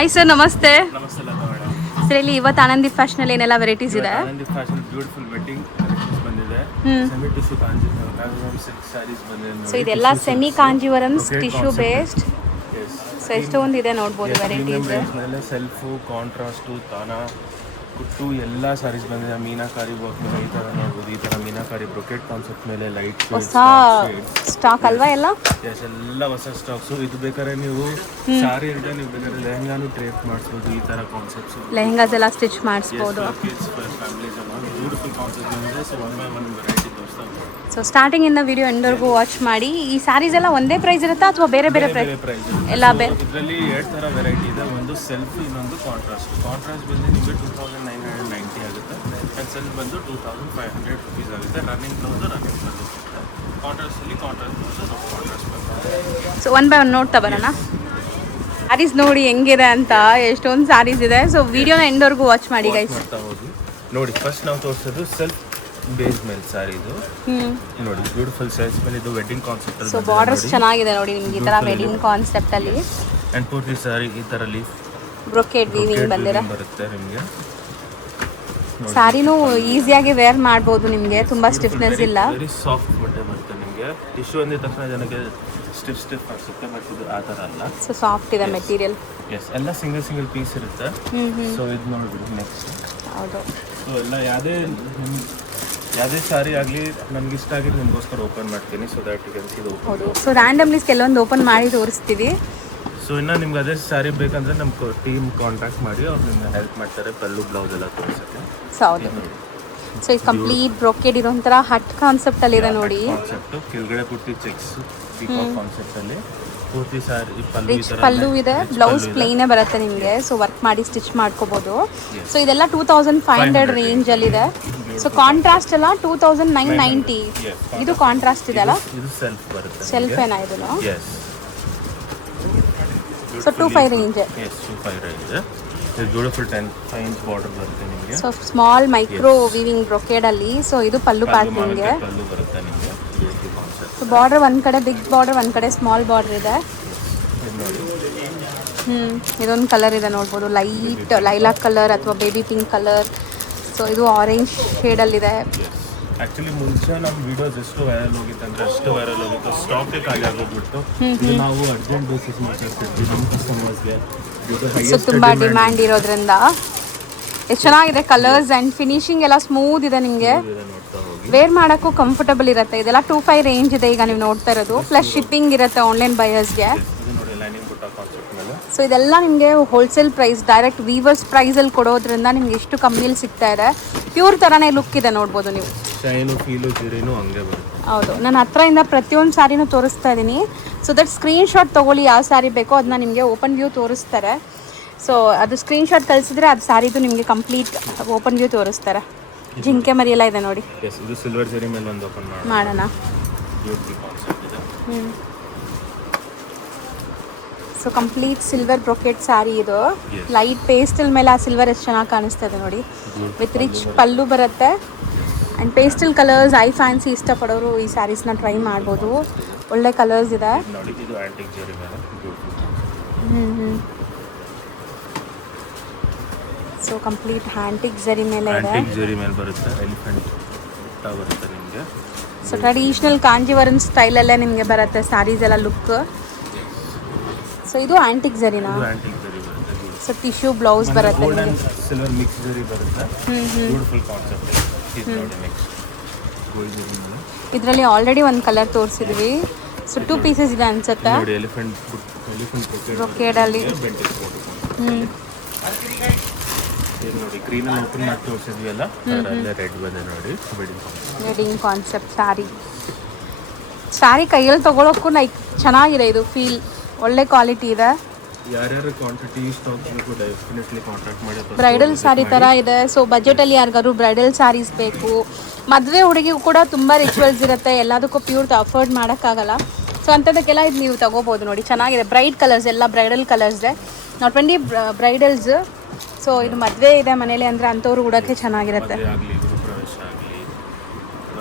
Hi sir, ನಮಸ್ತೆ. ನಮಸ್ತೆ Lata madam. Sir, ಇಲ್ಲಿ ಇವತ್ತು ಆನಂದಿ ಫ್ಯಾಷನ್ ಅಲ್ಲಿ ಏನೆಲ್ಲ ವೆರೈಟೀಸ್ ಇದೆ? Anandi fashion beautiful wedding collections ಬಂದಿದೆ. Semi tissue Kanjeevaram silk sarees ಬಂದಿದೆ. ಸೊ ಇದೆಲ್ಲ semi Kanjeevaram tissue based. So ಎಷ್ಟೊಂದು ಇದೆ ನೋಡ್ಬೋದು ವೆರೈಟೀಸ್. ಸೆಲ್ಫು, ಕಾಂಟ್ರಾಸ್ಟು, ತಾನ, ಕುಟ್ಟು ಎಲ್ಲ ಸ್ಯಾರೀಸ್ ಬಂದಿದೆ. ಮೀನಾಕಾರಿ ವರ್ಕ್ ಮೇಲೆ ಈ ಥರ ನೋಡ್ಬೋದು. ಈ ಥರ ಮೀನಾಕಾರಿ ಬ್ರೊಕೆಟ್ ಕಾನ್ಸೆಪ್ಟ್ ಮೇಲೆ ಲೈಟ್ ಹೊಸ ಸ್ಟಾಕ್ ಅಲ್ವಾ ಎಲ್ಲ? ಎಸ್, ಎಲ್ಲ ಹೊಸ ಸ್ಟಾಕ್ಸು. ಇದು ಬೇಕಾದ್ರೆ ನೀವು ಸಾರಿ ಅಂತ ನೀವು ಬೇಕಾದ್ರೆ ಲೆಹಂಗಾನು ಟ್ರೇಪ್ ಮಾಡಿಸ್ಬೋದು. ಈ ಥರ ಕಾನ್ಸೆಪ್ಟ್ಸ್ ಲೆಹಂಗಾಸ್ ಎಲ್ಲ ಸ್ಟಿಚ್ ಮಾಡಿಸ್ಬೋದು. ಫ್ಯಾಮಿಲೀಸ್ ಬ್ಯೂಟಿಫುಲ್ ಕಾನ್ಸೆಪ್ಟ್ ಬಂದಿದೆ. So one by one variety ತೋರಿಸ್ತಾ. ಸೊ ಸ್ಟಾರ್ಟಿಂಗ್ ಇಂದ ವಿಡಿಯೋ ಎಂಡ್ವರೆಗೂ ವಾಚ್ ಮಾಡಿ. ಈ ಸ್ಯಾರೀಸ್ ಎಲ್ಲ ಒಂದೇ ಪ್ರೈಸ್ ಇರುತ್ತಾ ಅಥವಾ ಬೇರೆ ಬೇರೆ ಪ್ರೈಸ್? ಎಲ್ಲ ಬೇರೆ. ಇದರಲ್ಲಿ 2 ಥರ ವೆರೈಟಿ ಇದೆ. ಒಂದು ಸೆಲ್ಫ್, ಇನ್ನೊಂದು ಕಾಂಟ್ರಾಸ್ಟ್. ಕಾಂಟ್ರಾಸ್ಟ್ ಬಂದು ನಿಮಗೆ 2990 ಆಗುತ್ತೆ. ಆ್ಯಂಡ್ ಸೆಲ್ಫ್ ಬಂದು 2500 ರುಪೀಸ್ ಆಗುತ್ತೆ. ರನ್ನಿಂಗ್ ಬ್ಲೌಸು ಕಾಂಟ್ರಾಸ್ಟಲ್ಲಿ ಕಾಂಟ್ರಾಸ್ಟ್ ಬರುತ್ತೆ. ಸೊ ಒನ್ ಬೈ ಒನ್ ನೋಡ್ತಾ ಬರೋಣ. ಸ್ಯಾರೀಸ್ ನೋಡಿ ಹೆಂಗಿದೆ ಅಂತ. ಎಷ್ಟೊಂದು ಸ್ಯಾರೀಸ್ ಇದೆ. ಸೊ ವಿಡಿಯೋನ ಎಂಡ್ವರೆಗೂ ವಾಚ್ ಮಾಡಿ ಗೈಸ್. ನೋಡಿ, ಫಸ್ಟ್ ನಾವು ತೋರಿಸೋದು ಸೆಲ್ಫ್ ಬೇಸ್ ಮೇಲೆ ಸ್ಯಾರಿ. ಇದು ನೋಡಿ ಬ್ಯೂಟಿಫುಲ್ ಸೈಜ್ ಮೇಲೆ. ಇದು ವೆಡ್ಡಿಂಗ್ ಕಾನ್ಸೆಪ್ಟ್. ಸೊ ಬಾರ್ಡರ್ಸ್ ಚೆನ್ನಾಗಿದೆ ನೋಡಿ ನಿಮ್ಗೆ ಈ ತರ ವೆಡ್ಡಿಂಗ್ ಕಾನ್ಸೆಪ್ಟ್ ಅಲ್ಲಿ. ಅಂಡ್ ಪೂರ್ತಿ ಸ್ಯಾರಿ ಈ ತರ ಲೀಫ್ ಬ್ರೊಕೆಟ್ ವೀವಿಂಗ್ ಬರುತ್ತೆ ನಿಮಗೆ. ಸ್ಯಾರಿನೂ ಈಸಿಯಾಗಿ ವೇರ್ ಮಾಡ್ಬೋದು ನಿಮಗೆ. ತುಂಬಾ ಸ್ಟಿಫ್ನೆಸ್ ಇಲ್ಲ. ವೆರಿ ಸಾಫ್ಟ್ ಬಟ್ಟೆ ಬರುತ್ತೆ ನಿಮಗೆ. ಟಿಶ್ಯೂ ಅಂದಿದ ತಕ್ಷಣ ಜನಕ್ಕೆ ಸ್ಟಿಫ್ ಅನಿಸುತ್ತೆ, ಬಟ್ ಇದು ಆ ಥರ ಅಲ್ಲ. ಸೊ ಸಾಫ್ಟ್ ಇದೆ ಮೆಟೀರಿಯಲ್. ಎಸ್, ಎಲ್ಲ ಸಿಂಗಲ್ ಪೀಸ್ ಇರುತ್ತೆ. ಸೊ ಇದು ನೋಡ್ಬಿಡಿ ನೆಕ್ಸ್ಟ್. ಹೌದು. ಸೊ ಎಲ್ಲ ಯಾವುದೇ ಸಾರಿ ಆಗಲಿ ನಮ್ಗೆ ಇಷ್ಟ ಆಗಿದ್ದು ನಿಮಗೋಸ್ಕರ ಓಪನ್ ಮಾಡ್ತೀನಿ. So that you can see the. ಹೌದು. ಸೊ ರ್ಯಾಂಡಮ್ಲಿ ಕೆಲವೊಂದು ಓಪನ್ ಮಾಡಿ ತೋರಿಸ್ತೀವಿ. ಸೊ ಇನ್ನು ನಿಮ್ಗೆ ಅದೇ ಸ್ಯಾರಿ ಬೇಕಂದ್ರೆ ನಮ್ಮ ಟೀಮ್ ಕಾಂಟ್ಯಾಕ್ಟ್ ಮಾಡಿ ಅವ್ರು ನಿಮ್ಗೆ ಹೆಲ್ಪ್ ಮಾಡ್ತಾರೆ. ಪಲ್ಲು ಬ್ಲೌಸ್ ಎಲ್ಲ ತೋರಿಸೋಕ್ಕೆ. ಹೌದು. ಸೊ ಇದು ಕಂಪ್ಲೀಟ್ ಬ್ರೊಕೆಡ್ ಇರೋ ಒಂಥರ ಹಟ್ ಕಾನ್ಸೆಪ್ಟ್ ಅಲ್ಲಿ ಇದೆ ನೋಡಿ. ಕಾನ್ಸೆಪ್ಟ್ ಕೆಳಗಡೆ ಪೂರ್ತಿ ಚೆಕ್ಸ್ ಕಾನ್ಸೆಪ್ಟ್ ಅಲ್ಲಿ ಪೂರ್ತಿ ಸಾರಿ ಪಲ್ಲು ಇದೆ. ಬ್ಲೌಸ್ ಪ್ಲೇನೇ ಬರುತ್ತೆ ನಿಮಗೆ. ಸೊ ವರ್ಕ್ ಮಾಡಿ ಸ್ಟಿಚ್ ಮಾಡ್ಕೋಬಹುದು. ಸೊ ಇದೆಲ್ಲ 2500 ರೇಂಜ್ ಅಲ್ಲಿ ಇದೆ. ಸೊ ಕಾಂಟ್ರಾಸ್ಟ್ ಎಲ್ಲ 2990. ಇದು ಕಾಂಟ್ರಾಸ್ಟ್ ಇದೆ ಅಲ್ಲ? ಇದು ಸೆಲ್ಫ್ ಬರುತ್ತೆ. ಸೆಲ್ಫ್ ಏನಾ ಇದು? Yes. So 25 range. Yes, 25 range. ಇದು ಬ್ಯೂಟಿಫುಲ್ 10 ಇಂಚ್ ಬಾರ್ಡರ್ ಬರುತ್ತೆ ನಿಮಗೆ. So small micro weaving brocade ಅಲ್ಲಿ. ಸೊ ಇದು ಪಲ್ಲು ಪಾರ್ಟ್ ನಿಮಗೆ. ಪಲ್ಲು ಬರುತ್ತೆ ನಿಮಗೆ. ಸೊ ಬಾರ್ಡರ್ ಒಂದ್ ಕಡೆ ಬಿಗ್ ಬಾರ್ಡರ್, ಒಂದ್ ಕಡೆ ಸ್ಮಾಲ್ ಬಾರ್ಡರ್ ಇದೆ. ಇದೊಂದು ಕಲರ್ ಇದೆ ನೋಡ್ಬೋದು. ಲೈಟ್ ಲೈಲಾಕ್ ಕಲರ್ ಅಥವಾ ಬೇಬಿ ಪಿಂಕ್ ಕಲರ್. ಸೊ ಇದು ಆರೆಂಜ್ ಶೇಡಲ್ಲಿದೆ. ಆ್ಯಕ್ಚುಲಿ ಮುಂಚೆ ನಮ್ಮ ವಿಡಿಯೋಸ್ ಎಷ್ಟು ವೈರಲ್ ಹೋಗಿತ್ತು ಅಂದರೆ ಅಷ್ಟು ವೈರಲ್ ಹೋಗಿತ್ತು. ಸ್ಟಾಕೇ ಖಾಲಿ ಆಗೋಗ್ಬಿಟ್ಟು ನಾವು ಅರ್ಜೆಂಟ್ ಬೇಸಿಸ್ ಮಾತಾಡ್ತಿದ್ವಿ ನಮ್ಮ ಕಸ್ಟಮರ್ಸ್ಗೆ. ಸೊ ತುಂಬ ಡಿಮ್ಯಾಂಡ್ ಇರೋದ್ರಿಂದ ಎಷ್ಟು ಚೆನ್ನಾಗಿದೆ. ಕಲರ್ಸ್ ಆ್ಯಂಡ್ ಫಿನಿಶಿಂಗ್ ಎಲ್ಲ ಸ್ಮೂತ್ ಇದೆ. ನಿಮಗೆ ವೇರ್ ಮಾಡೋಕ್ಕೂ ಕಂಫರ್ಟಬಲ್ ಇರುತ್ತೆ. ಇದೆಲ್ಲ 25 ರೇಂಜ್ ಇದೆ ಈಗ ನೀವು ನೋಡ್ತಾ ಇರೋದು. ಪ್ಲಸ್ ಶಿಪ್ಪಿಂಗ್ ಇರುತ್ತೆ ಆನ್ಲೈನ್ ಬಯರ್ಸ್ಗೆ. ಸೊ ಇದೆಲ್ಲ ನಿಮಗೆ ಹೋಲ್ಸೇಲ್ ಪ್ರೈಸ್, ಡೈರೆಕ್ಟ್ ವೀವರ್ಸ್ ಪ್ರೈಸಲ್ಲಿ ಕೊಡೋದ್ರಿಂದ ನಿಮ್ಗೆ ಎಷ್ಟು ಕಮ್ಮಿಯಲ್ಲಿ ಸಿಗ್ತಾ ಇದೆ. ಪ್ಯೂರ್ ಥರನೇ ಲುಕ್ ಇದೆ ನೋಡ್ಬೋದು ನೀವು. ಹೌದು. ನಾನು ಹತ್ರದಿಂದ ಪ್ರತಿಯೊಂದು ಸ್ಯಾರಿನೂ ತೋರಿಸ್ತಾ ಇದ್ದೀನಿ. ಸೊ ದಟ್ ಸ್ಕ್ರೀನ್ಶಾಟ್ ತೊಗೊಳ್ಳಿ. ಯಾವ ಸ್ಯಾರಿ ಬೇಕೋ ಅದನ್ನ ನಿಮಗೆ ಓಪನ್ ವ್ಯೂ ತೋರಿಸ್ತಾರೆ. ಸೊ ಅದು ಸ್ಕ್ರೀನ್ಶಾಟ್ ಕಳಿಸಿದ್ರೆ ಅದು ಸ್ಯಾರಿದು ನಿಮಗೆ ಕಂಪ್ಲೀಟ್ ಓಪನ್ ವ್ಯೂ ತೋರಿಸ್ತಾರೆ. ಜಿಂಕೆ ಮರಿಯೆಲ್ಲ ಇದೆ ನೋಡಿ. ಇದು ಸಿಲ್ವರ್ ಜರಿ ಮೇಲೆ ಒಂದು ಓಪನ್ ಮಾಡೋಣ. So complete silver brocade saree ಇದು. ಲೈಟ್ ಪೇಸ್ಟಲ್ ಮೇಲೆ ಆ ಸಿಲ್ವರ್ ಎಷ್ಟು ಚೆನ್ನಾಗಿ ಕಾಣಿಸ್ತಾ ಇದೆ ನೋಡಿ. ವಿತ್ ರಿಚ್ ಪಲ್ಲು ಬರುತ್ತೆ. And pastel colours, I fancy ಇಷ್ಟಪಡೋರು ಈ ಸ್ಯಾರೀಸ್ನ ಟ್ರೈ ಮಾಡ್ಬೋದು. ಒಳ್ಳೆ ಕಲರ್ಸ್ ಇದೆ. ಸೊ ಕಂಪ್ಲೀಟ್ ಹ್ಯಾಂಟಿಕ್ ಜರಿ ಮೇಲೆ ಇದೆ. ಸೊ ಟ್ರೆಡಿಷನಲ್ ಕಾಂಜೀವರಂ ಸ್ಟೈಲಲ್ಲೇ ನಿಮಗೆ ಬರುತ್ತೆ ಸ್ಯಾರೀಸ್ ಎಲ್ಲ ಲುಕ್. ಸೊ ಇದು ಆಂಟಿಕ್ ಜರಿನಾ? ಸೊ ಟಿಶ್ಯೂ ಬ್ಲೌಸ್ ಬರುತ್ತೆ ನಿಮಗೆ. ಸಿಲ್ವರ್ ಮಿಕ್ಸ್ ಜರಿ ಬರುತ್ತೆ. Beautiful concept. ಇದರಲ್ಲಿ ಆಲ್ರೆಡಿ ಒಂದು ಕಲರ್ ತೋರಿಸಿದ್ವಿ. ಸೊ 2 ಪೀಸಸ್ ಇದೆ ಅನ್ಸುತ್ತೆ. ಬ್ರೊಕೆಡಲ್ಲಿ ನೋಡಿ ಗ್ರೀನ್ ಅಲ್ಲಿ ಓಪನ್ ಮಾಡಿ ತೋರಿಸಿದ್ವಿ ಅಲ್ಲ, ಅದರಲ್ಲೇ ರೆಡ್ ಬಂದಿದೆ ನೋಡಿ. ವೆಡ್ಡಿಂಗ್ ಕಾನ್ಸೆಪ್ಟ್ ಸ್ಯಾರಿ ಕೈಯಲ್ಲಿ ತಗೊಳಕ್ಕೂ ಲೈಕ್ ಚೆನ್ನಾಗಿದೆ. ಇದು ಫೀಲ್ ಒಳ್ಳೆ ಕ್ವಾಲಿಟಿ ಇದೆ. ಯಾರ್ಯಾರು ಕ್ವಾಂಟಿಟಿ ಸ್ಟಾಕ್ ಬೇಕು ಡೆಫಿನೆಟ್ಲಿ ಕಾಂಟ್ಯಾಕ್ಟ್ ಮಾಡಿ. ಬ್ರೈಡಲ್ ಸ್ಯಾರಿ ಥರ ಇದೆ. ಸೊ ಬಜೆಟಲ್ಲಿ ಯಾರಿಗಾದ್ರು ಬ್ರೈಡಲ್ ಸ್ಯಾರೀಸ್ ಬೇಕು, ಮದುವೆ ಹುಡುಗಿಗೂ ಕೂಡ ತುಂಬ ರಿಚುವಲ್ಸ್ ಇರುತ್ತೆ, ಎಲ್ಲದಕ್ಕೂ ಪ್ಯೂರ್ ಅಫೋರ್ಡ್ ಮಾಡೋಕ್ಕಾಗಲ್ಲ. ಸೊ ಅಂಥದಕ್ಕೆಲ್ಲ ಇದು ನೀವು ತಗೋಬೋದು ನೋಡಿ. ಚೆನ್ನಾಗಿದೆ. ಬ್ರೈಟ್ ಕಲರ್ಸ್ ಎಲ್ಲ ಬ್ರೈಡಲ್ ಕಲರ್ಸ್ ಇದೆ. Not only bridals. ಸೊ ಇದು ಮದುವೆ ಇದೆ ಮನೇಲಿ ಅಂದರೆ ಅಂಥವ್ರು ಉಡೋಕ್ಕೆ ಚೆನ್ನಾಗಿರುತ್ತೆ.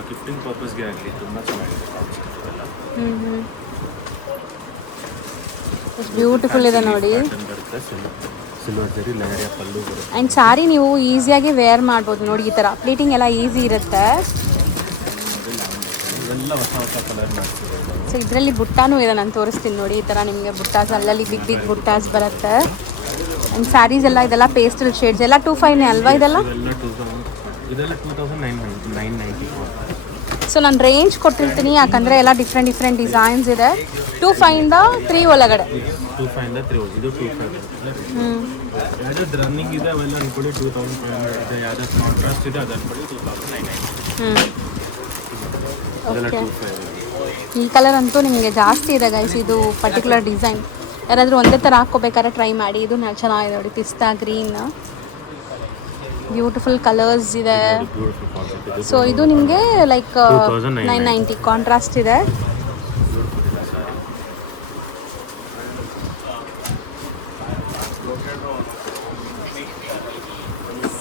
ಗಿಫ್ಟಿಂಗ್ ಪರ್ಪಸ್ಗೆ ಆಗಲಿ ತುಂಬ ಚೆನ್ನಾಗಿದೆ. ಬ್ಯೂಟಿಫುಲ್ ಇದೆ ನೋಡಿ. ಸಿಲ್ವರ್ ಜರಿ ಲೆಹರಿಯಾ ಪಲ್ಲು ಬರುತ್ತೆ. ಆ್ಯಂಡ್ ಸಾರಿ ನೀವು ಈಸಿಯಾಗಿ ವೇರ್ ಮಾಡ್ಬೋದು ನೋಡಿ, ಈ ಥರ ಪ್ಲೀಟಿಂಗ್ ಎಲ್ಲ ಈಸಿ ಇರುತ್ತೆ. ಇವೆಲ್ಲ ಹೊಸ ಹೊಸ ಕಲರ್ ಮಾಡ್ತೀವಿ. ಸೊ ಇದರಲ್ಲಿ ಬುಟ್ಟಾನೂ ಇದೆ, ನಾನು ತೋರಿಸ್ತೀನಿ ನೋಡಿ. ಈ ಥರ ನಿಮಗೆ ಬುಟ್ಟಾಸ್ ಅಲ್ಲಲ್ಲಿ ಬಿಗ್ ಬಿಗ್ ಬುಟ್ಟಾಸ್ ಬರುತ್ತೆ. ಆ್ಯಂಡ್ ಸ್ಯಾರೀಸ್ ಎಲ್ಲ ಇದೆಲ್ಲ ಪೇಸ್ಟಲ್ ಶೇಡ್ಸ್ ಎಲ್ಲ 2500 ಅಲ್ವಾ ಇದೆಲ್ಲ? ಇದೆಲ್ಲ 2990. ಸೊ ನಾನು ರೇಂಜ್ ಕೊಟ್ಟಿರ್ತೀನಿ, ಯಾಕಂದರೆ ಎಲ್ಲ ಡಿಫ್ರೆಂಟ್ ಡಿಸೈನ್ಸ್ ಇದೆ. 2500 ಇಂದ 3 ಒಳಗಡೆ. 2500 ಇಂದ 3 ಇದು 2500. ಯಾವ್ದು ರನ್ನಿಂಗ್ ಇದೆ ಅವೆಲ್ಲ ಅನ್ಕೊಳ್ಳಿ 2500 ಇದೆ. ಯಾವ್ದು ಕಾಂಟ್ರಾಸ್ಟ್ ಇದೆ ಅದು ಅನ್ಕೊಳ್ಳಿ 2990. ಅದೆಲ್ಲ 2500. ಈ ಕಲರ್ ಅಂತೂ ನಿಮಗೆ ಜಾಸ್ತಿ ಇದೆ ಗೈಸ್. ಇದು ಪರ್ಟಿಕ್ಯುಲರ್ ಡಿಸೈನ್ ಯಾರಾದರೂ ಒಂದೇ ಥರ ಹಾಕ್ಕೋಬೇಕಾದ್ರೆ ಟ್ರೈ ಮಾಡಿ. ಇದು ಚೆನ್ನಾಗಿದೆ ನೋಡಿ, ಪಿಸ್ತಾ ಗ್ರೀನ್, ಬ್ಯೂಟಿಫುಲ್ ಕಲರ್ಸ್ ಇದೆ. ಸೊ ಇದು ನಿಮಗೆ ಲೈಕ್ 990 ಕಾಂಟ್ರಾಸ್ಟ್ ಇದೆ.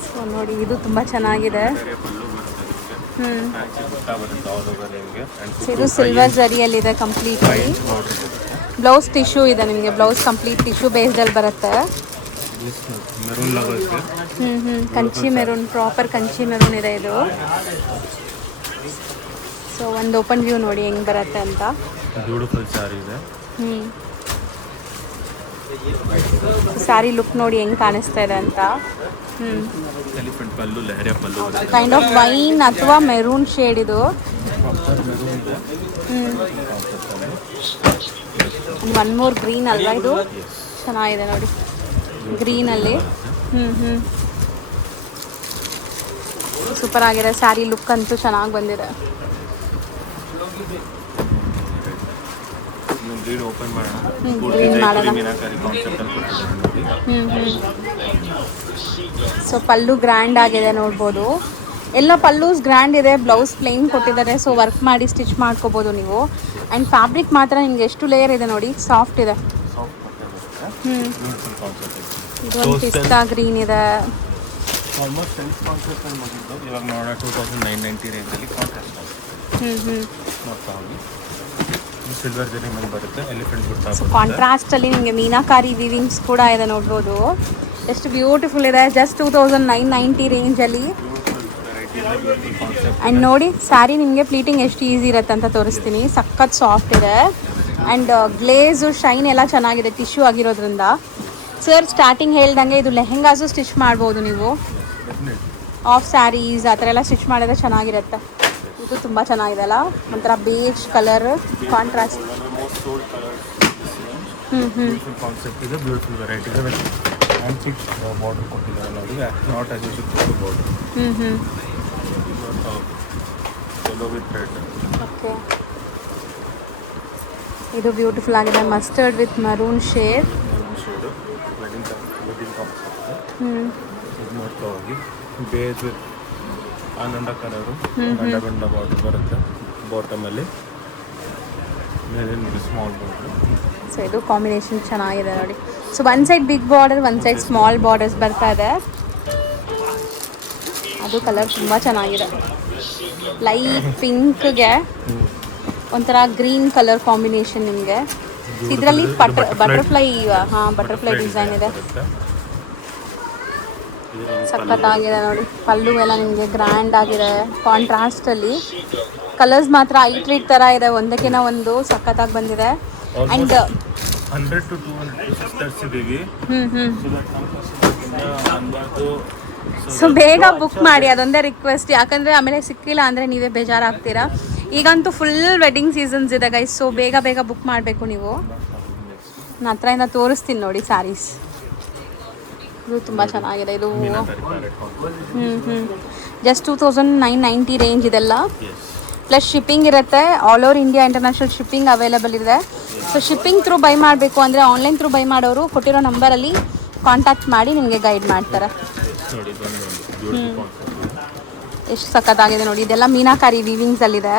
ಸೊ ನೋಡಿ ಇದು ತುಂಬ ಚೆನ್ನಾಗಿದೆ. ಸೊ ಇದು ಸಿಲ್ವರ್ ಜರಿಯಲ್ಲಿದೆ ಕಂಪ್ಲೀಟ್ಲಿ. ಬ್ಲೌಸ್ ಟಿಶ್ಯೂ ಇದೆ ನಿಮಗೆ, ಬ್ಲೌಸ್ ಕಂಪ್ಲೀಟ್ ಟಿಶ್ಯೂ ಬೇಸ್ಡಲ್ಲಿ ಬರುತ್ತೆ. Kanchi maroon, proper Kanchi maroon ಇದೆ ಇದು. ಸೊ ಒಂದು ಓಪನ್ ವ್ಯೂ ನೋಡಿ ಹೆಂಗೆ ಬರುತ್ತೆ ಅಂತ. ಬ್ಯೂಟಿಫುಲ್ ಸ್ಯಾರಿ ಇದೆ. ಸ್ಯಾರಿ ಲುಕ್ ನೋಡಿ ಹೆಂಗೆ ಕಾಣಿಸ್ತಾ ಇದೆ ಅಂತ. Elephant pallu, leheriya pallu, kind of wine ಅಥವಾ ಮೆರೂನ್ ಶೇಡ್ ಇದು. ಒನ್ ಮೋರ್ ಗ್ರೀನ್ ಅಲ್ವಾ ಇದು? ಚೆನ್ನಾಗಿದೆ ನೋಡಿ ಗ್ರೀನಲ್ಲಿ. ಸೂಪರ್ ಆಗಿದೆ ಸ್ಯಾರಿ ಲುಕ್ ಅಂತೂ ಚೆನ್ನಾಗಿ ಬಂದಿದೆ. ಓಪನ್ ಮಾಡೋಣ. ಸೊ ಪಲ್ಲು ಗ್ರ್ಯಾಂಡ್ ಆಗಿದೆ ನೋಡ್ಬೋದು. ಎಲ್ಲ ಪಲ್ಲೂಸ್ ಗ್ರ್ಯಾಂಡ್ ಇದೆ, ಬ್ಲೌಸ್ ಪ್ಲೇನ್ ಕೊಟ್ಟಿದ್ದಾರೆ. ಸೊ ವರ್ಕ್ ಮಾಡಿ ಸ್ಟಿಚ್ ಮಾಡ್ಕೋಬೋದು ನೀವು. ಆ್ಯಂಡ್ ಫ್ಯಾಬ್ರಿಕ್ ಮಾತ್ರ ನಿಮ್ಗೆ ಎಷ್ಟು ಲೇಯರ್ ಇದೆ ನೋಡಿ, ಸಾಫ್ಟ್ ಇದೆ. ಇದೊಂದು ಪಿಸ್ತಾ ಗ್ರೀನ್ ಇದೆ. ಆಲ್ಮೋಸ್ಟ್ ಸೆಲ್ಫ್ ಕಾನ್ಸೆಪ್ಟ್ ಅಲ್ಲಿ ಬಂದಿದ್ದು ಇವಾಗ ನೋಡೋಣ 2990 ರೇಂಜಲ್ಲಿ ಕಾಂಟ್ರಾಸ್ಟ್ ನೋಡ್ತಾ ಹೋಗಿ. ಸಿಲ್ವರ್ ಜರಿ ಮೇಲೆ ಬರುತ್ತೆ, ಎಲಿಫೆಂಟ್ ಬುಟ್ಟ. ಸೊ ಕಾಂಟ್ರಾಸ್ಟಲ್ಲಿ ನಿಮಗೆ ಮೀನಾಕಾರಿ ವಿವಿಂಗ್ಸ್ ಕೂಡ ಇದೆ ನೋಡ್ಬೋದು. ಎಷ್ಟು ಬ್ಯೂಟಿಫುಲ್ ಇದೆ, ಜಸ್ಟ್ 2990 ರೇಂಜಲ್ಲಿ. ಆ್ಯಂಡ್ ನೋಡಿ ಸ್ಯಾರಿ ನಿಮಗೆ ಪ್ಲೀಟಿಂಗ್ ಎಷ್ಟು ಈಸಿ ಇರುತ್ತೆ ಅಂತ ತೋರಿಸ್ತೀನಿ. ಸಖತ್ ಸಾಫ್ಟ್ ಇದೆ ಆ್ಯಂಡ್ ಗ್ಲೇಸು ಶೈನ್ ಎಲ್ಲ ಚೆನ್ನಾಗಿದೆ ಟಿಶ್ಯೂ ಆಗಿರೋದ್ರಿಂದ. ಸರ್ ಸ್ಟಾರ್ಟಿಂಗ್ ಹೇಳ್ದಂಗೆ ಇದು ಲೆಹೆಂಗಾಸು ಸ್ಟಿಚ್ ಮಾಡ್ಬೋದು ನೀವು. ಆಫ್ ಸ್ಯಾರೀಸ್ ಆ ಥರ ಎಲ್ಲ ಸ್ಟಿಚ್ ಮಾಡಿದ್ರೆ ಚೆನ್ನಾಗಿರುತ್ತೆ. ಇದು ತುಂಬ ಚೆನ್ನಾಗಿದೆ ಅಲ್ಲ, ಒಂಥರ ಬೇಜ್ ಕಲರ್ ಕಾಂಟ್ರಾಸ್ಟ್. ಕಾನ್ಸೆಪ್ಟ್ ಇದೆ, ಬ್ಯೂಟಿಫುಲ್ ವೆರೈಟಿ ಇದೆ. ಆ್ಯಂಡ್ ಚಿಕ್ ಬಾರ್ಡರ್ ಕೊಟ್ಟಿದ್ದಾರೆ ನೋಡಿ, not as usual border. With red. Okay, ಇದು ಬ್ಯೂಟಿಫುಲ್ ಆಗಿದೆ, ಮಸ್ಟರ್ಡ್ ವಿತ್ ಮರೂನ್ ಶೇಡ್. ಇದು ನೋಡ್ತಾ ಹೋಗಿ ಬೇಜ್ ವಿತ್ ಆನಂದ ಕಲರು, ಗಂಡ ಗಂಡ ಬಾರ್ಡರ್ ಬರುತ್ತೆ ಬಾಟಮಲ್ಲಿ, ಮೇಲೆ ನೋಡಿ ಸ್ಮಾಲ್ ಬಾರ್ಡರ್. ಸೊ ಇದು ಕಾಂಬಿನೇಷನ್ ಚೆನ್ನಾಗಿದೆ ನೋಡಿ. So one side big border, one side small borders ಬರ್ತಾ ಇದೆ. ಅದು ಕಲರ್ ತುಂಬ ಚೆನ್ನಾಗಿದೆ. ಲೈಟ್ ಪಿಂಕ್ಗೆ ಒಂಥರ ಗ್ರೀನ್ ಕಲರ್ ಕಾಂಬಿನೇಷನ್ ನಿಮಗೆ. ಇದರಲ್ಲಿ ಬಟರ್ಫ್ಲೈ ಬಟರ್ಫ್ಲೈ ಡಿಸೈನ್ ಇದೆ. ಸಖತ್ತಾಗಿದೆ ನೋಡಿ. ಪಲ್ಲು ಎಲ್ಲ ನಿಮಗೆ ಗ್ರ್ಯಾಂಡ್ ಆಗಿದೆ ಕಾಂಟ್ರಾಸ್ಟಲ್ಲಿ. ಕಲರ್ಸ್ ಮಾತ್ರ ಐಟ್ರಿಟ್ ಥರ ಇದೆ, ಒಂದಕ್ಕಿಂತ ಒಂದು ಸಖತ್ತಾಗಿ ಬಂದಿದೆ. ಆ್ಯಂಡ್ 100 to 200 ಪೀಸಸ್ ತರಿಸಿದ್ದೀವಿ. ಸೊ ಬೇಗ ಬುಕ್ ಮಾಡಿ, ಅದೊಂದೇ ರಿಕ್ವೆಸ್ಟ್. ಯಾಕಂದರೆ ಆಮೇಲೆ ಸಿಕ್ಕಿಲ್ಲ ಅಂದರೆ ನೀವೇ ಬೇಜಾರಾಗ್ತೀರಾ. ಈಗಂತೂ ಫುಲ್ ವೆಡ್ಡಿಂಗ್ ಸೀಸನ್ಸ್ ಇದೆ ಗೈಸ್. ಸೊ ಬೇಗ ಬೇಗ ಬುಕ್ ಮಾಡಬೇಕು ನೀವು. ನಾನು ಹತ್ರದಿಂದ ತೋರಿಸ್ತೀನಿ ನೋಡಿ ಸ್ಯಾರೀಸ್. ಇದು ತುಂಬ ಚೆನ್ನಾಗಿದೆ. ಇದು ಜಸ್ಟ್ 2990 ರೇಂಜ್ ಇದೆಲ್ಲ. ಪ್ಲಸ್ ಶಿಪ್ಪಿಂಗ್ ಇರುತ್ತೆ, all over India international shipping available ಇದೆ. ಸೊ ಶಿಪ್ಪಿಂಗ್ ಥ್ರೂ ಬೈ ಮಾಡಬೇಕು ಅಂದರೆ ಆನ್ಲೈನ್ ಥ್ರೂ ಬೈ ಮಾಡೋರು ಕೊಟ್ಟಿರೋ ನಂಬರಲ್ಲಿ ಕಾಂಟ್ಯಾಕ್ಟ್ ಮಾಡಿ ನಿಮಗೆ ಗೈಡ್ ಮಾಡ್ತಾರೆ. ಎಷ್ಟು ಸಖತ್ತಾಗಿದೆ ನೋಡಿ. ಇದೆಲ್ಲ ಮೀನಾಕಾರಿ ವೀವಿಂಗ್ಸಲ್ಲಿದೆ.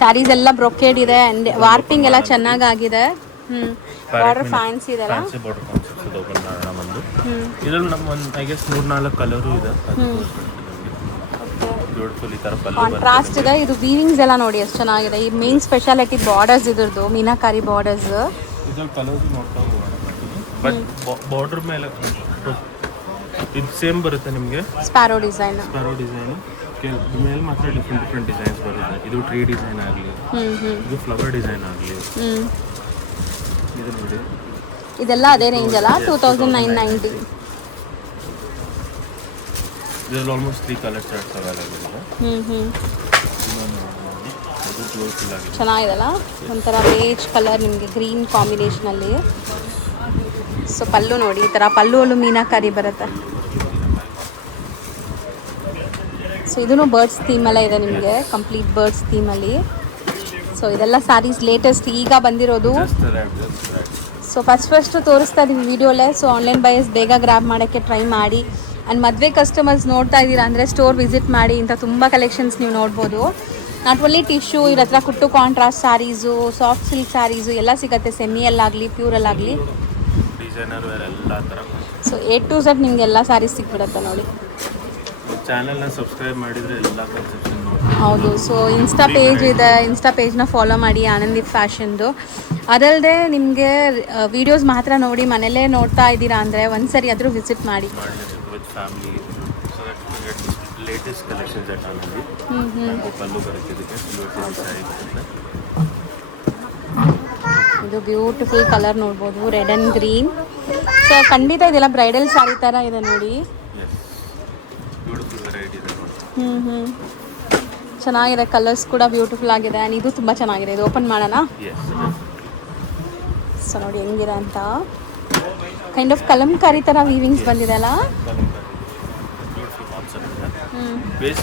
ಸ್ಯಾರೀಸ್ ಎಲ್ಲ ಬ್ರೊಕೇಡ್ ಇದೆ ಆ್ಯಂಡ್ ವಾರ್ಪಿಂಗ್ ಎಲ್ಲ ಚೆನ್ನಾಗಾಗಿದೆ. ಬಾರ್ಡರ್ ಫ್ಯಾನ್ಸಿ ಇದೆ ಅಲ್ಲ. ಇದರಲ್ಲಿ ನಮ್ಮ ಒಂದು ಐ ಗೆಸ್ 3-4 ಕಲರು ಇದೆ. ಬ್ಯೂಟಿಫುಲ್ ಈ ಥರ ಕಾಂಟ್ರಾಸ್ಟ್ ಇದೆ. ಇದು ವೀವಿಂಗ್ಸ್ ಎಲ್ಲ ನೋಡಿ ಎಷ್ಟು ಚೆನ್ನಾಗಿದೆ. ಈ ಮೇನ್ ಸ್ಪೆಷಾಲಿಟಿ ಬಾರ್ಡರ್ಸ್ ಇದ್ರದ್ದು, ಮೀನಾಕಾರಿ ಬಾರ್ಡರ್ಸ್. ಇದ್ರಲ್ಲಿ ಕಲರ್ಸ್ ನೋಡ್ತಾ ಹೋಗೋಣ ಬಟ್ ಬಾರ್ಡರ್ ಮೇಲೆ ಇದು ಸೇಮ್ ಬರುತ್ತೆ ನಿಮಗೆ ಸ್ಪ್ಯಾರೋ ಡಿಸೈನ್. ಸ್ಪ್ಯಾರೋ ಡಿಸೈನು ಮೇಲೆ ಮಾತ್ರ ಡಿಫ್ರೆಂಟ್ ಡಿಸೈನ್ಸ್ ಬರುತ್ತೆ. ಇದು ಟ್ರೀ ಡಿಸೈನ್ ಆಗಲಿ, ಇದು ಫ್ಲವರ್ ಡಿಸೈನ್ ಆಗಲಿ, ಇದು ನೋಡಿ ಇದೆಲ್ಲ ಅದೇ ರೇಂಜ್ ಅಲ್ಲ, 2990. ಇದರಲ್ಲಿ ಆಲ್ಮೋಸ್ಟ್ 3 ಕಲರ್ ಚಾರ್ಟ್ಸ್ ಅವೈಲೇಬಲ್ ಇದೆ. ಅದು ಬ್ಯೂಟಿಫುಲ್ ಆಗಿದೆ, ಚೆನ್ನಾಗಿದೆಲ್ಲ, ಒಂಥರ ಬೇಜ್ ಕಲರ್ ನಿಮಗೆ ಗ್ರೀನ್ ಕಾಂಬಿನೇಷನಲ್ಲಿ. ಸೊ ಪಲ್ಲು ನೋಡಿ, ಈ ಥರ ಪಲ್ಲುವಲ್ಲೂ ಮೀನಾಕಾರಿ ಬರುತ್ತೆ. ಸೊ ಇದೂ ಬರ್ಡ್ಸ್ ಥೀಮಲ್ಲೇ ಇದೆ ನಿಮಗೆ, ಕಂಪ್ಲೀಟ್ ಬರ್ಡ್ಸ್ ಥೀಮಲ್ಲಿ. ಸೊ ಇದೆಲ್ಲ ಸ್ಯಾರೀಸ್ ಲೇಟೆಸ್ಟ್ ಈಗ ಬಂದಿರೋದು. ಸೊ ಫಸ್ಟ್ ತೋರಿಸ್ತಾ ಇದ್ದೀವಿ ವಿಡಿಯೋಲೇ. ಸೊ ಆನ್ಲೈನ್ ಬೈಯರ್ಸ್ ಬೇಗ ಗ್ರ್ಯಾಬ್ ಮಾಡೋಕ್ಕೆ ಟ್ರೈ ಮಾಡಿ. ಆ್ಯಂಡ್ ಮದುವೆ ಕಸ್ಟಮರ್ಸ್ ನೋಡ್ತಾ ಇದ್ದೀರಾ ಅಂದರೆ ಸ್ಟೋರ್ ವಿಸಿಟ್ ಮಾಡಿ, ಇಂಥ ತುಂಬ ಕಲೆಕ್ಷನ್ಸ್ ನೀವು ನೋಡ್ಬೋದು. ನಾಟ್ ಓನ್ಲಿ ಟಿಶ್ಯೂ, ಇವ್ರ ಹತ್ರ ಕುಟ್ಟು contrast sarees, soft silk sarees ಎಲ್ಲ ಸಿಗುತ್ತೆ, ಸೆಮಿಯಲ್ಲಾಗಲಿ ಪ್ಯೂರಲ್ಲಾಗಲಿ. ಡಿಸೈನರ್ ವೇರ್ ಎಲ್ಲ ಥರ. ಸೊ A to Z ನಿಮಗೆ ಎಲ್ಲ ಸ್ಯಾರೀಸ್ ಸಿಕ್ಬಿಡುತ್ತೆ ನೋಡಿ. ಚಾನಲ್ನ ಸಬ್ಸ್ಕ್ರೈಬ್ ಮಾಡಿದರೆ ಎಲ್ಲ ಕನ್ಸೆಪ್ಷನ್ ನೋಡಿ. ಹೌದು. ಸೊ ಇನ್ಸ್ಟಾ ಪೇಜ್ ಇದೆ, ಇನ್ಸ್ಟಾ ಪೇಜ್ನ ಫಾಲೋ ಮಾಡಿ, ಆನಂದಿ ಫ್ಯಾಷನ್ದು. ಅದಲ್ಲದೆ ನಿಮಗೆ ವೀಡಿಯೋಸ್ ಮಾತ್ರ ನೋಡಿ ಮನೇಲೇ ನೋಡ್ತಾ ಇದ್ದೀರಾ ಅಂದರೆ ಒಂದ್ಸರಿ ಆದರೂ ವಿಸಿಟ್ ಮಾಡಿ. With family so that you get latest collections at Anandi. ಪಲ್ಲು ಬರುತ್ತೆ, ಇದಕ್ಕೆ ಸಿಲ್ವರ್ ಸ್ಯಾರಿ ಬರುತ್ತೆ. ಇದು ಬ್ಯೂಟಿಫುಲ್ ಕಲರ್ ನೋಡ್ಬೋದು, ರೆಡ್ ಆ್ಯಂಡ್ ಗ್ರೀನ್. ಸೊ ಖಂಡಿತ ಇದೆಲ್ಲ ಬ್ರೈಡಲ್ ಸ್ಯಾರಿ ಥರ ಇದೆ ನೋಡಿ. ಬ್ಯೂಟಿಫುಲ್ ವೆರೈಟಿ ಇದೆ ನೋಡಿ. ಚೆನ್ನಾಗಿದೆ, ಕಲರ್ಸ್ ಕೂಡ ಬ್ಯೂಟಿಫುಲ್ ಆಗಿದೆ. ಆ್ಯಂಡ್ ಇದು ತುಂಬ ಚೆನ್ನಾಗಿದೆ. ಇದು ಓಪನ್ ಮಾಡೋಣ. ಸೊ ನೋಡಿ ಹೆಂಗಿದೆ ಅಂತ, ಕೈಂಡ್ ಆಫ್ ಕಲಂಕಾರಿ ಥರ ವೀವಿಂಗ್ಸ್ ಬಂದಿದೆ ಅಲ್ಲ. ಬ್ಯೂಟಿಫುಲ್ ಕಾನ್ಸೆಪ್ಟ್ ಇದೆ. ಬೇಸ್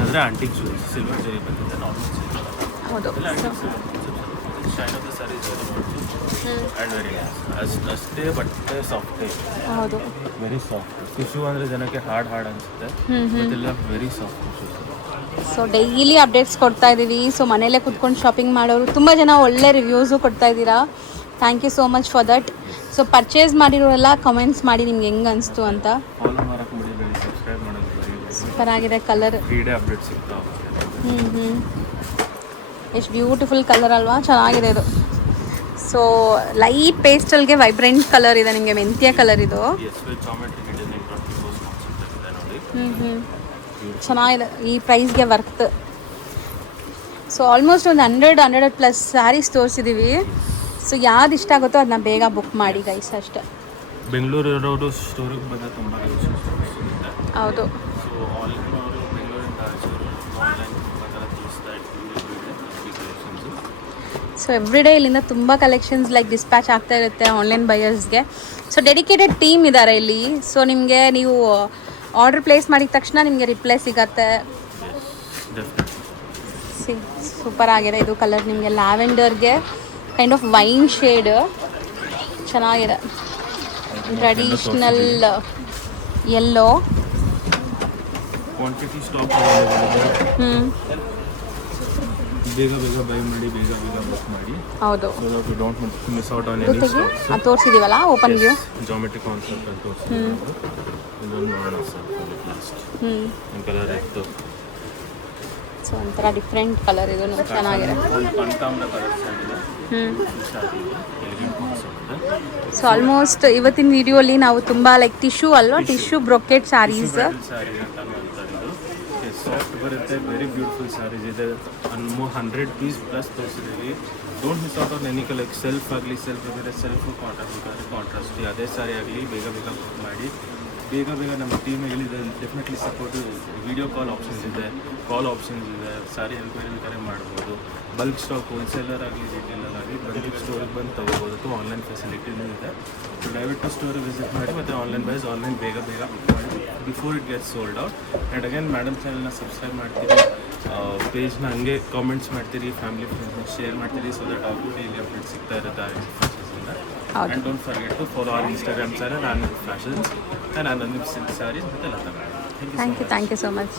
ಅಂದರೆ ಆಂಟಿಕ್ ಸಿಲ್ವರ್ ಜರಿ ಬಂದಿದೆ, ನಾರ್ಮಲ್ ಸಿಲ್ವರ್. ಹೌದು. Shine of the sari is very beautiful and very ಅಷ್ಟೇ ಬಟ್ಟೆ ಸಾಫ್ಟ್ ಇದೆ. ಹೌದು, ವೆರಿ ಸಾಫ್ಟ್. ಟಿಶ್ಯೂ ಅಂದರೆ ಜನಕ್ಕೆ ಹಾರ್ಡ್ ಅನಿಸುತ್ತೆ, ಇದೆಲ್ಲ very soft tissue. So daily updates ಕೊಡ್ತಾ ಇದ್ದೀವಿ. ಸೊ ಮನೇಲೇ ಕುತ್ಕೊಂಡು ಶಾಪಿಂಗ್ ಮಾಡೋರು ತುಂಬ ಜನ ಒಳ್ಳೆ ರಿವ್ಯೂಸು ಕೊಡ್ತಾ ಇದ್ದೀರಾ. Thank you so much for that. So purchase ಮಾಡಿರೋರೆಲ್ಲ ಕಮೆಂಟ್ಸ್ ಮಾಡಿ ನಿಮ್ಗೆ ಹೆಂಗೆ ಅನಿಸ್ತು ಅಂತ. ಫಾಲೋ ಮಾಡೋಕ್ಕೆ ಮರಿಬೇಡಿ, ಸಬ್ಸ್ಕ್ರೈಬ್ ಮಾಡೋದು ಮರಿಬೇಡಿ. ಸೂಪರ್ ಆಗಿದೆ ಕಲರ್. ಫ್ರೀಡೇ ಅಪ್ಡೇಟ್ ಸಿಗ್ತಾ ಹೋಗುತ್ತೆ. ಎಷ್ಟು ಬ್ಯೂಟಿಫುಲ್ ಕಲರ್ ಅಲ್ವಾ, ಚೆನ್ನಾಗಿದೆ ಇದು. ಸೊ ಲೈಟ್ ಪೇಸ್ಟಲ್ಗೆ ವೈಬ್ರೆಂಟ್ ಕಲರ್ ಇದೆ ನಿಮಗೆ, ಮೆಂತ್ಯ ಕಲರ್ ಇದು. ಚೆನ್ನಾಗಿದೆ, ಈ ಪ್ರೈಸ್ಗೆ ವರ್ತ್. ಸೊ ಆಲ್ಮೋಸ್ಟ್ ಒಂದು 100+ ಸ್ಯಾರೀಸ್ ತೋರಿಸಿದ್ದೀವಿ. ಸೊ ಯಾವ್ದು ಇಷ್ಟ ಆಗುತ್ತೋ ಅದನ್ನ ಬೇಗ ಬುಕ್ ಮಾಡಿ ಗೈಸ್, ಅಷ್ಟೇ. ಬೆಂಗಳೂರು ಇರೋದು ಸ್ಟೋರಿಗೆ ಬಂದ ತುಂಬ ಕಲೆಕ್ಷನ್ಸ್ ಸಿಗುತ್ತೆ. ಹೌದು. ಸೊ ಆನ್ಲೈನ್ ಅವರು ಬೆಂಗಳೂರಿಂದ ಆನ್ಲೈನ್ ತುಂಬ ಥರ ತೋರಿಸ್ತಾ ಕಲೆಕ್ಷನ್ಸು. ಸೊ ಎವ್ರಿಡೇ ಇಲ್ಲಿಂದ ತುಂಬ ಕಲೆಕ್ಷನ್ಸ್ ಲೈಕ್ ಡಿಸ್ಪ್ಯಾಚ್ ಆಗ್ತಾ ಇರುತ್ತೆ ಆನ್ಲೈನ್ ಬೈಯರ್ಸ್ಗೆ. ಸೊ ಡೆಡಿಕೇಟೆಡ್ ಟೀಮ್ ಇದ್ದಾರೆ ಇಲ್ಲಿ. ಸೊ ನಿಮಗೆ ನೀವು ಆರ್ಡರ್ ಪ್ಲೇಸ್ ಮಾಡಿದ ತಕ್ಷಣ ನಿಮಗೆ ರಿಪ್ಲೈ ಸಿಗತ್ತೆ. ಸೂಪರ್ ಆಗಿದೆ ಇದು ಕಲರ್ ನಿಮಗೆ, ಲ್ಯಾವೆಂಡರ್ಗೆ ಕೈಂಡ್ ಆಫ್ ವೈನ್ ಶೇಡ್, ಚೆನ್ನಾಗಿದೆ. Traditional yellow. ಕ್ವಾಂಟಿಟಿ ಸ್ಟಾಕ್ ಬೇಗ ಬೈ ಮಾಡಿ, ಬೇಗ ಬುಕ್ ಮಾಡಿ. ಹೌದು. Don't miss out on any stocks. ಅದು ತೋರಿಸಿದೀವಲ್ಲ ಓಪನ್ ವ್ಯೂ, ಜಾಮೆಟ್ರಿ ಕಾನ್ಸೆಪ್ಟ್ ಅಂತ ತೋರಿಸಿದ್ದೀವಿ. ಇದೊಂದು ನೋಡೋಣ ಸರ್ ಲಾಸ್ಟ್. ಕಲರ್ ಇತ್ತು. ಸೊ ಒಂಥರ ಡಿಫ್ರೆಂಟ್ ಕಲರ್ ಇದು, ಚೆನ್ನಾಗಿದೆ. ಕನಕಾಂಬರ ಕಲರ್ಸ್ ಆಗಿದೆ. ಸೊ ಆಲ್ಮೋಸ್ಟ್ ಇವತ್ತಿನ ವಿಡಿಯೋಲಿ ನಾವು ತುಂಬ ಲೈಕ್ ಟಿಶ್ಯೂ ಅಲ್ವಾ, ಟಿಶ್ಯೂ ಬ್ರೊಕೆಟ್ ಸ್ಯಾರೀಸ್. ಸಾಫ್ಟ್ ಬರುತ್ತೆ, ವೆರಿ ಬ್ಯೂಟಿಫುಲ್ ಸ್ಯಾರೀಸ್ ಇದೆ. 100 ಪೀಸ್ ಪ್ಲಸ್ ತೋರಿಸಿದ್ದೀವಿ. Don't miss out on any colour. Self ಆಗಲಿ, ಸೆಲ್ಫ್ ಆಗಿದ್ರೆ ಸೆಲ್ಫು, ಕಾಂಟ್ರಾಸ್ಟ್ ಅದೇ ಸಾರಿ ಆಗಲಿ ಬೇಗ ಬುಕ್ ಮಾಡಿ. ಬೇಗ ನಮ್ಮ ಟೀಮ್ ಹೇಳಿದೆ, definitely support. Video call options ಇದೆ, ಸಾರಿ ಎನ್ಕ್ವೈರಿ ಬೇಕಾದ್ರೆ ಮಾಡ್ಬೋದು. ಬಲ್ಕ್ ಸ್ಟಾಕ್ ಹೋಲ್ಸೇಲರ್ ಆಗಲಿ, ರಿಟೇಲರ್ ಆಗಲಿ ಬಂದು ಸ್ಟೋರಿಗೆ ಬಂದು ತೊಗೋಬೋದು. ಆನ್ಲೈನ್ ಫೆಸಿಲಿಟಿನೂ ಇದೆ. ಸೊ ದಯವಿಟ್ಟು ಸ್ಟೋರಿಗೆ ವಿಸಿಟ್ ಮಾಡಿ. ಮತ್ತು ಆನ್ಲೈನ್ ಬೇಗ ಬುಕ್ ಮಾಡಿ before it gets sold out. And again madam ಚಾನಲ್ನ ಸಬ್ಸ್ಕ್ರೈಬ್ ಮಾಡ್ತೀರಿ, ಪೇಜ್ನ ಹಂಗೆ ಕಾಮೆಂಟ್ಸ್ ಮಾಡ್ತೀರಿ, ಫ್ಯಾಮಿಲಿ ಫ್ರೆಂಡ್ಸ್ನ ಶೇರ್ ಮಾಡ್ತೀರಿ. ಸೊ ದಟ್ ಅವ್ರಿಗೂ ಡೈಲಿ ಅಪ್ಡೇಟ್ ಸಿಗ್ತಾ ಇರುತ್ತೆ. And don't forget to follow our Instagram channel, Anand Fashions and Anand Silk Sarees with Lata. Thank you so much.